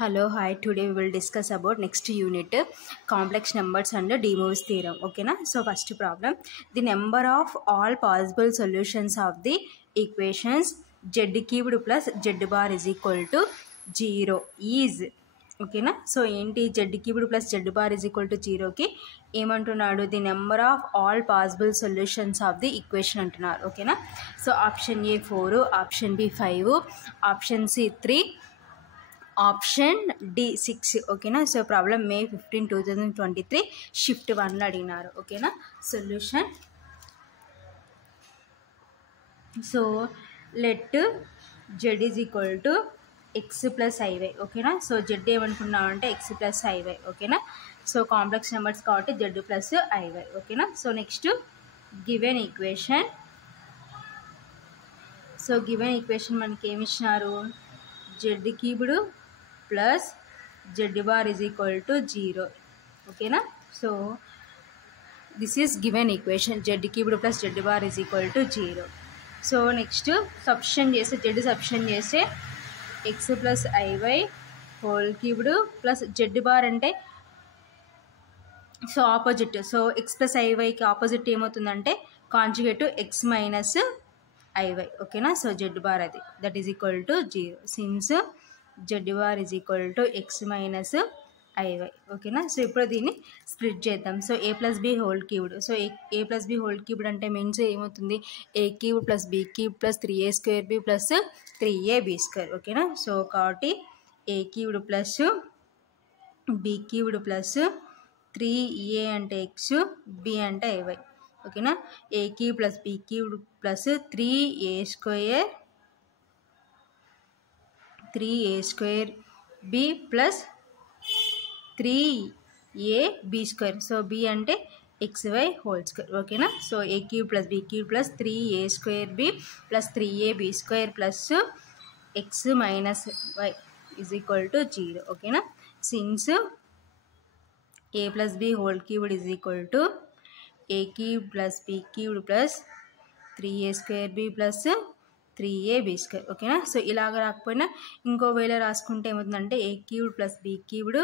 Hello, hi. Today we will discuss about next unit complex numbers and De Moivre's theorem. Okay, na? So first problem, the number of all possible solutions of the equations z cubed plus z bar is equal to 0 is ఓకేనా. So ఏంటి Z cubed plus Z bar is equal to జీరోకి ఏమంటున్నాడు, the number of all possible solutions of the equation అంటున్నారు. ఓకేనా. So option A 4, option B 5, option C 3, option D 6. ఓకేనా. So problem May 15, 2023 shift 1లో అడిగినారు. ఓకేనా. Solution, so let Z is equal to X plus IY. ఓకేనా. So Z ఏమనుకున్నాం అంటే X plus IY. ఓకేనా. సో కాంప్లెక్స్ నెంబర్స్ కాబట్టి z plus IY. ఓకేనా. So next given equation. So given equation మనకి ఏమి ఇచ్చినారు, z cubed plus Z bar is equal to 0. ఓకేనా. So this is given equation, z cubed plus Z bar is equal to 0. So next substitution చేస్తే z substitution చేస్తే x plus i y whole cubed plus Z bar అంటే so opposite. So x plus ఐవైకి opposite ఏమవుతుందంటే conjugate x minus i y. ఓకేనా. So z bar అది that is equal to 0 since z bar is equal to x minus i y. ఓకేనా. So ఇప్పుడు దీన్ని split చేద్దాం. So a plus b whole cubed. So a plus b whole cubed అంటే means ఏమవుతుంది, a cube plus b cube plus 3a² b plus 3ab². ఓకేనా. So కాబట్టి a cubed plus b cubed plus 3a అంటే x, b అంటే i y. ఓకేనా. A cube plus b cubed plus 3a² b plus 3ab². So b అంటే xy whole square. ఓకేనా. So a cube plus b cube plus 3a² b plus 3ab² plus X minus y is equal to 0. ఓకేనా. Since a plus b whole cubed is equal to a cube plus b cubed plus 3a² b plus 3ab². ఓకేనా. So ఇలాగ రాకపోయినా ఇంకో వేళ రాసుకుంటే ఏమవుతుందంటే a cubed plus b cubed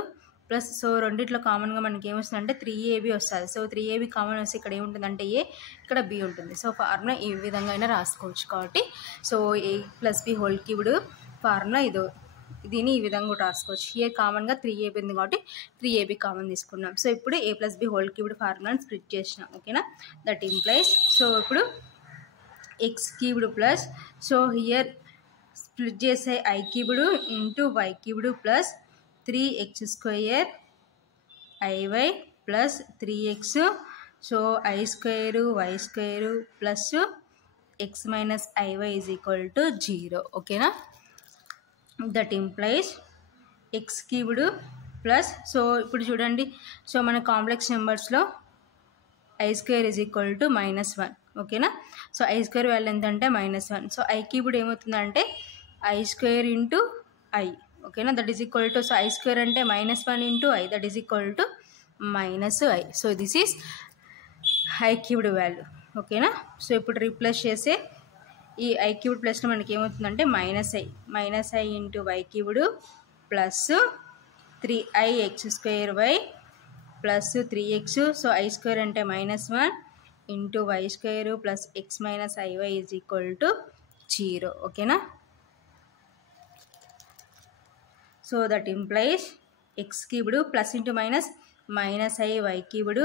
plus, so రెండిట్లో కామన్గా మనకి ఏమొస్తుందంటే 3ab వస్తుంది. సో 3ab కామన్ వస్తే ఇక్కడ ఏముంటుందంటే ఏ, ఇక్కడ బి ఉంటుంది. సో ఫార్ములా ఈ విధంగా అయినా రాసుకోవచ్చు. కాబట్టి so a plus b whole cubed formula దీన్ని ఈ విధంగా కూడా రాసుకోవచ్చు. ఏ కామన్గా 3ab ఉంది కాబట్టి 3ab కామన్ తీసుకున్నాం. సో ఇప్పుడు a plus b whole cubed ఫార్ములాని స్ప్లిట్ చేసినాం. ఓకేనా. దట్ ఇంప్లైస్, సో ఇప్పుడు x cubed plus, so here split చేసే i cubed into why cubed plus 3x² i y plus 3x, so i² y² plus X minus IY is equal to 0. ఓకేనా. That implies X cubed plus, so ఇప్పుడు చూడండి, so మన complex నెంబర్స్లో i² is equal to -1. ఓకేనా. So i² value ఎంత అంటే -1. So I cubed ఏమవుతుందంటే i² into I. ఓకేనా. That is equal to, so i² అంటే -1 into I that is equal to -i. So this is I cubed value. ఓకేనా. So ఇప్పుడు replace చేసే ఈ ఐ క్యూబ్డ్ ప్లస్లో మనకి ఏమవుతుందంటే -i into why cubed plus 3ix² plus 3x, so i² అంటే -1 into y² plus X minus IY is equal to 0. ఓకేనా. So that implies X cubed plus into minus -i Y cubed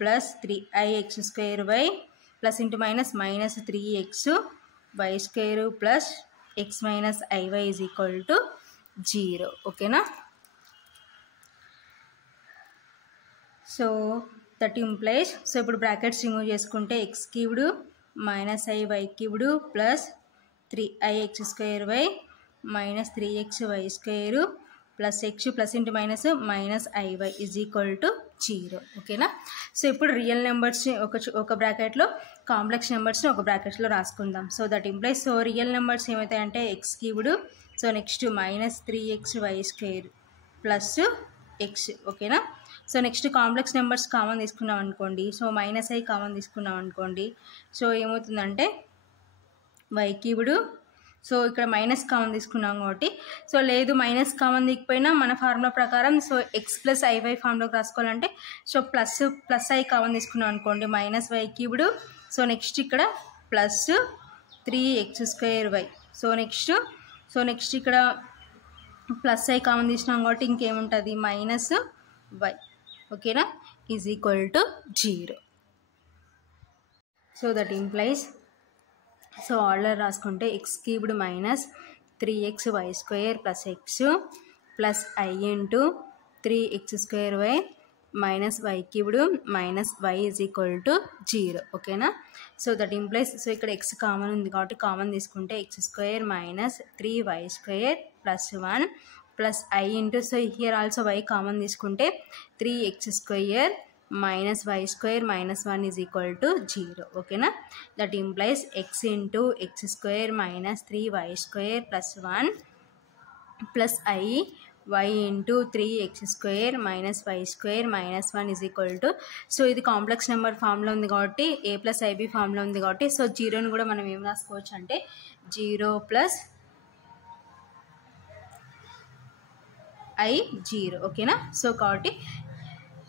plus 3ix² plus into minus -3x y² plus X minus IY is equal to 0. ఓకేనా. So that implies, so ఇప్పుడు brackets remove చేసుకుంటే X cubed -i Y cubed plus 3ix² minus 3x y² plus X plus into minus -iy is equal to 0. ఓకేనా. So ఇప్పుడు real నెంబర్స్ని ఒక బ్రాకెట్లో, complex నెంబర్స్ని ఒక బ్రాకెట్లో రాసుకుందాం. So that implies, so real numbers ఏమవుతాయంటే x cubed, so next -3x y² plus x. ఓకేనా. So next complex numbers common తీసుకున్నాం అనుకోండి, సో -i కామన్ తీసుకున్నాం అనుకోండి, సో ఏమవుతుందంటే y³ సో ఇక్కడ మైనస్ కామన్ తీసుకున్నాం కాబట్టి సో లేదు మైనస్ కామన్ తీయకపోయినా మన ఫార్ములా ప్రకారం సో ఎక్స్ ప్లస్ ఐవై ఫార్ములాకి రాసుకోవాలంటే సో ప్లస్ ఐ కామన్ తీసుకున్నాం అనుకోండి minus y cubed so next ఇక్కడ ప్లస్ 3x²y సో నెక్స్ట్ ఇక్కడ ప్లస్ ఐ కామన్ తీసినాం కాబట్టి ఇంకేముంటుంది మైనస్ వై ఓకేనా is equal to 0. So that implies so order రాసుకుంటే x cubed minus 3xy² plus X plus i into 3x²y minus y cubed minus y is equal to 0 ఓకేనా. So that implies so ఇక్కడ x common ఉంది కాబట్టి common తీసుకుంటే x² minus 3y² plus 1 plus i into so here also y common తీసుకుంటే 3x² minus y² minus 1 is equal to 0 ఓకేనా. That implies x into x² minus 3y² plus 1 plus I y into 3x² minus y² minus 1 is equal to so ఇది complex number ఫామ్లో ఉంది కాబట్టి a plus IB ఫామ్లో ఉంది కాబట్టి so 0ని కూడా మనం ఏం రాసుకోవచ్చు అంటే 0 ప్లస్ i0 ఓకేనా. సో కాబట్టి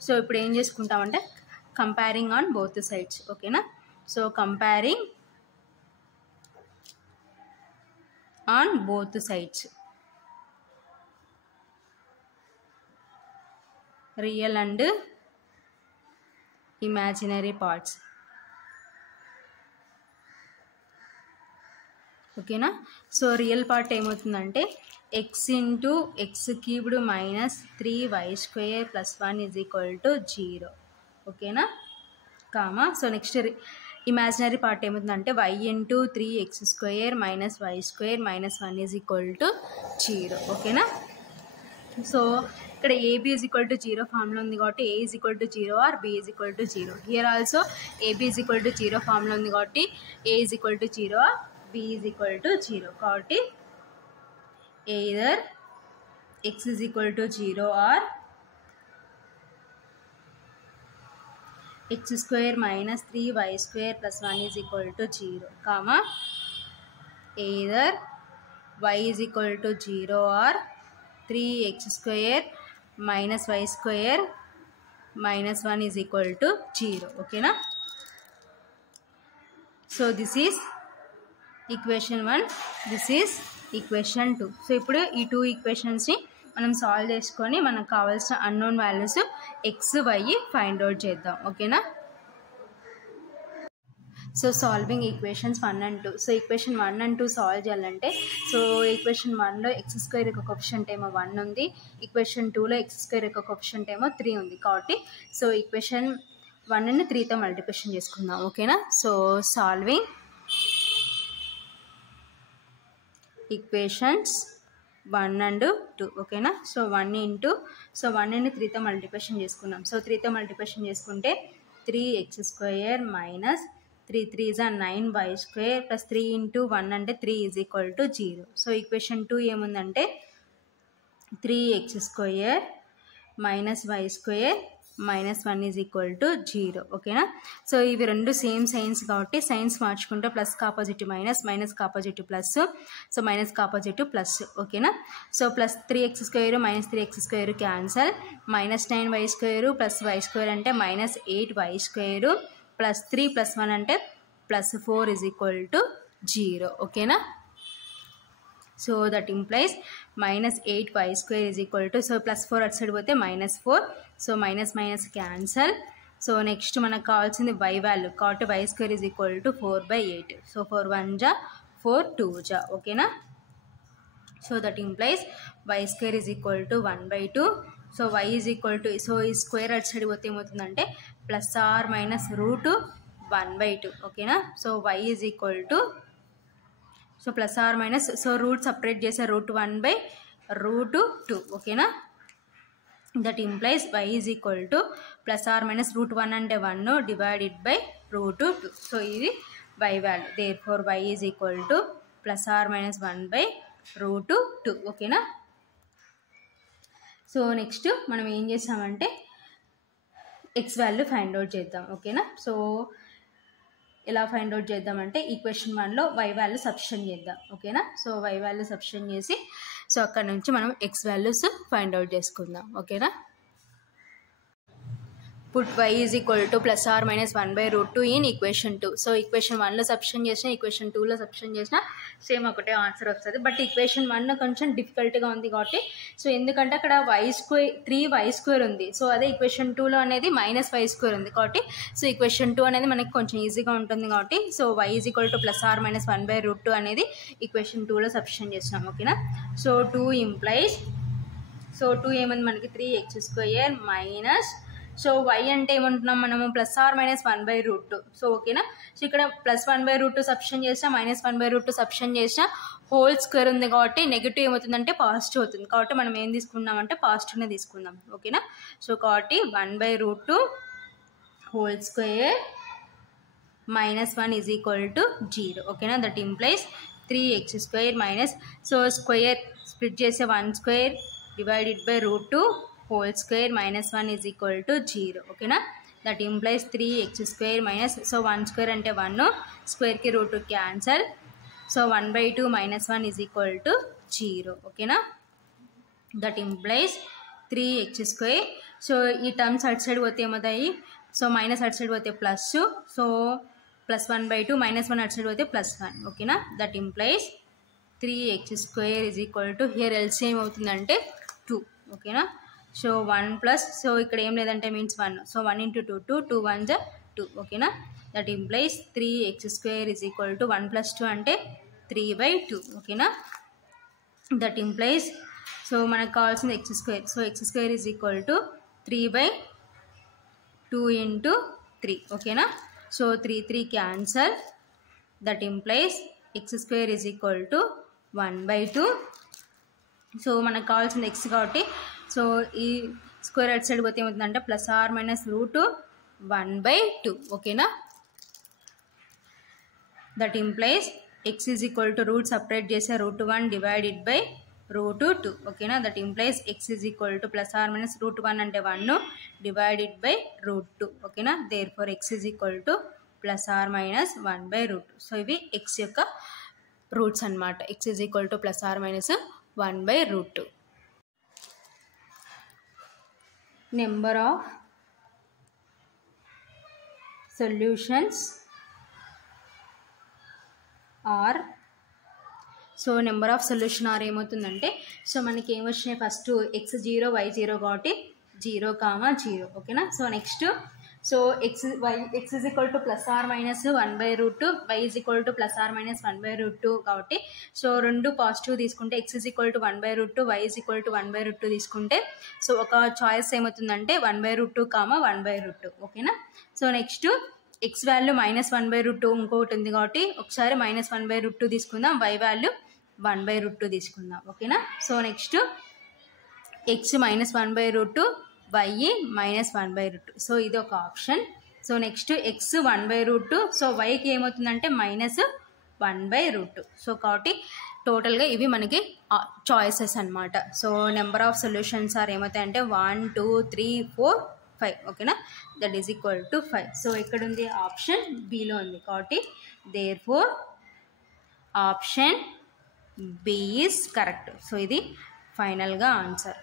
సో ఇప్పుడు ఏం చేసుకుంటామంటే కంపేరింగ్ ఆన్ బోత్ సైడ్స్ ఓకేనా. So comparing on both sides real and imaginary parts ఓకేనా. సో రియల్ పార్ట్ ఏమవుతుందంటే X into X cubed minus 3y² plus 1 is equal to 0 ఓకేనా comma. So next imaginary part ఏమవుతుందంటే y into 3x² minus y² minus 1 is equal to 0 ఓకేనా. So ఇక్కడ AB is equal to 0 ఫామ్లో ఉంది కాబట్టి A is equal to 0 or B is equal to 0. Here also AB is equal to 0 ఫామ్లో ఉంది కాబట్టి A is equal to 0 or B is equal to 0 కాబట్టి either x is equal to 0 or x² minus 3y² plus 1 is equal to 0 comma either y is equal to 0 or 3x² minus y² minus 1 is equal to 0 okay na. So this is equation 1, this is equation 2. So ఇప్పుడు ఈ 2 ఈక్వేషన్స్ని మనం solve చేసుకొని మనకు కావాల్సిన unknown values x y find out చేద్దాం ఓకేనా. So solving equations 1 and 2. So equation 1 and 2 solve చేయాలంటే సో ఈక్వేషన్ 1లో x² యొక్క కోఎఫిషియంట్ ఏమో 1 ఉంది, ఈక్వేషన్ 2లో x² యొక్క కోఎఫిషియంట్ ఏమో 3 ఉంది కాబట్టి సో ఈక్వేషన్ 1ని 3తో మల్టిప్లికేషన్ చేసుకుందాం ఓకేనా. సో సాల్వింగ్ ఈక్వేషన్స్ 1 and 2 ఓకేనా. సో 1 ఇంటూ సో 1ని 3తో మల్టిప్లికేషన్ చేసుకున్నాం. సో 3తో మల్టిప్లికేషన్ చేసుకుంటే 3x² minus 3 3 9y² plus 3 into 1 అంటే 3 is equal to 0. So equation 2 ఏముందంటే 3x² minus y² minus 1 is equal to 0 ఓకేనా. సో ఇవి రెండు సేమ్ సైన్స్ కాబట్టి సైన్స్ మార్చుకుంటే plus opposite minus, minus opposite plus, so minus opposite plus ఓకేనా. So plus 3x² minus 3x² cancel, minus 9y² plus y² అంటే minus 8y² plus 3 plus 1 అంటే plus 4 is equal to 0 ఓకేనా. So that implies minus 8y² is equal to so plus 4 అటు side పోతే minus 4, so minus minus cancel. So next మనకు కావాల్సింది y value కాబట్టి y² is equal to 4/8. So 4 1 జా 4 2 జా ఓకేనా. So that implies y² is equal to 1/2. So y is equal to so ఈ square అటు సైడ్ పోతే ఏమవుతుందంటే ప్లస్ ఆర్ మైనస్ రూట్ 1/2 ఓకేనా. So y is equal to so plus or minus so root separate చేసే √1/√2 ఓకేనా. That implies y is equal to plus or minus √1 అంటే 1 divided by √2. So ఇది y value, therefore y is equal to plus or minus 1/√2 ఓకేనా. So next మనం ఏం చేసామంటే X value find out చేద్దాం ఓకేనా. సో ఎలా ఫైండ్ అవుట్ చేద్దామంటే ఈక్వేషన్ 1లో y వాల్యూ సబ్స్టిట్యూట్ చేద్దాం. ఓకేనా? సో y వాల్యూ సబ్స్టిట్యూట్ చేసి సో అక్కడ నుంచి మనం x వాల్యూస్ ఫైండ్ అవుట్ చేసుకుందాం. ఓకేనా? Put y is equal to plus or minus 1/√2 in equation 2. So equation 1లో సబ్స్టిట్యూట్ చేసిన ఈక్వేషన్ 2లో సబ్స్టిట్యూట్ చేసిన సేమ్ ఒకటే ఆన్సర్ వస్తుంది. బట్ ఈక్వేషన్ 1 కొంచెం డిఫికల్ట్గా ఉంది కాబట్టి సో ఎందుకంటే అక్కడ y² ఉంది. సో అదే ఈక్వేషన్ 2లో అనేది -y² ఉంది కాబట్టి సో ఈక్వేషన్ 2 అనేది మనకి కొంచెం ఈజీగా ఉంటుంది కాబట్టి so y is equal to plus or minus 1/√2 అనేది ఈక్వేషన్ 2లో సబ్స్టిట్యూట్ చేసినాం. ఓకేనా? సో 2 ఇంప్లైస్ సో 2 ఏమంది మనకి 3x² మైనస్ సో y అంటే ఏమంటున్నాం మనము ప్లస్ ఆర్ మైనస్ 1/√2. సో ఓకేనా? సో ఇక్కడ ప్లస్ 1/√2 సబ్స్టిట్యూట్ చేసినా మైనస్ 1/√2 సబ్స్టిట్యూట్ చేసినా హోల్ స్క్వేర్ ఉంది కాబట్టి నెగిటివ్ ఏమవుతుందంటే పాజిటివ్ అవుతుంది. కాబట్టి మనం ఏం తీసుకున్నామంటే పాజిటివ్నే తీసుకుందాం. ఓకేనా? సో కాబట్టి 1/√2 whole square -1 is equal to 0. ఓకేనా? That implies 3x² minus so square split చేసే 1² divided by √2 whole square -1 is equal to 0. ఓకేనా? That implies 3x² minus so 1² అంటే 1 స్క్వేర్కి root cancel so 1/2 -1 is equal to 0. ఓకేనా? That implies 3x². So ఈ terms అటు side పోతే ఏమవుతాయి so minus అటు సైడ్ పోతే ప్లస్ సో ప్లస్ 1/2 -1 అటు సైడ్ పోతే +1. ఓకేనా? That implies 3x² is equal to here LCM ఏమవుతుందంటే 2. ఓకేనా? సో 1 ప్లస్ సో ఇక్కడ ఏం లేదంటే మీన్స్ 1 సో 1 × 2 2 2 1 2. ఓకేనా? That implies 3x² is equal to 1 + 2 అంటే 3/2. ఓకేనా? దట్ ఇంప్లైస్ సో మనకు కావాల్సింది x². So x² is equal to 3/2 × 3. ఓకేనా? So 3 cancel. That implies x² is equal to 1/2. So మనకు కావాల్సింది x కాబట్టి సో ఈ స్క్వేర్ అట్ సైడ్ పోతే ఏమవుతుందంటే ప్లస్ ఆర్ మైనస్ √1/2. ఓకేనా? That implies x is equal to root separate చేసే √1 divided by √2. ఓకేనా? That implies x is equal to plus or minus √1 అంటే 1 డివైడెడ్ బై √2. ఓకేనా? Therefore x is equal to plus or minus 1/√2. So ఇవి x యొక్క roots అన్నమాట. x is equal to plus or minus 1/√2. Number of solutions are so number of solution are ఏమవుతుందంటే so మనకి ఏమొచ్చినాయి first x0 y0 కాబట్టి 0, 0. ఓకేనా? So next so x is equal to plus or minus 1/√2 y is equal to plus or minus 1/√2 కాబట్టి so రెండు positive తీసుకుంటే x is equal to 1/√2 y is equal to 1/√2 తీసుకుంటే so ఒక choice ఏమవుతుందంటే 1/√2, 1/√2. ఓకేనా? So next x value -1/√2 ఇంకొకటి ఉంది కాబట్టి ఒకసారి -1/√2 తీసుకుందాం, y వాల్యూ 1/√2 తీసుకుందాం. ఓకేనా? So next x -1/√2 y -1/√2. So ఇది ఒక option. So next x 1/√2 so yకి ఏమవుతుందంటే -1/√2. సో కాబట్టి టోటల్గా ఇవి మనకి చాయిసెస్ అన్నమాట. So number of solutions are ఏమవుతాయంటే 1 2 3 4 5. ఓకేనా? That is equal to 5. So ఇక్కడ ఉంది ఆప్షన్ బిలో ఉంది కాబట్టి there four option b is correct. So ఇది ఫైనల్గా ఆన్సర్.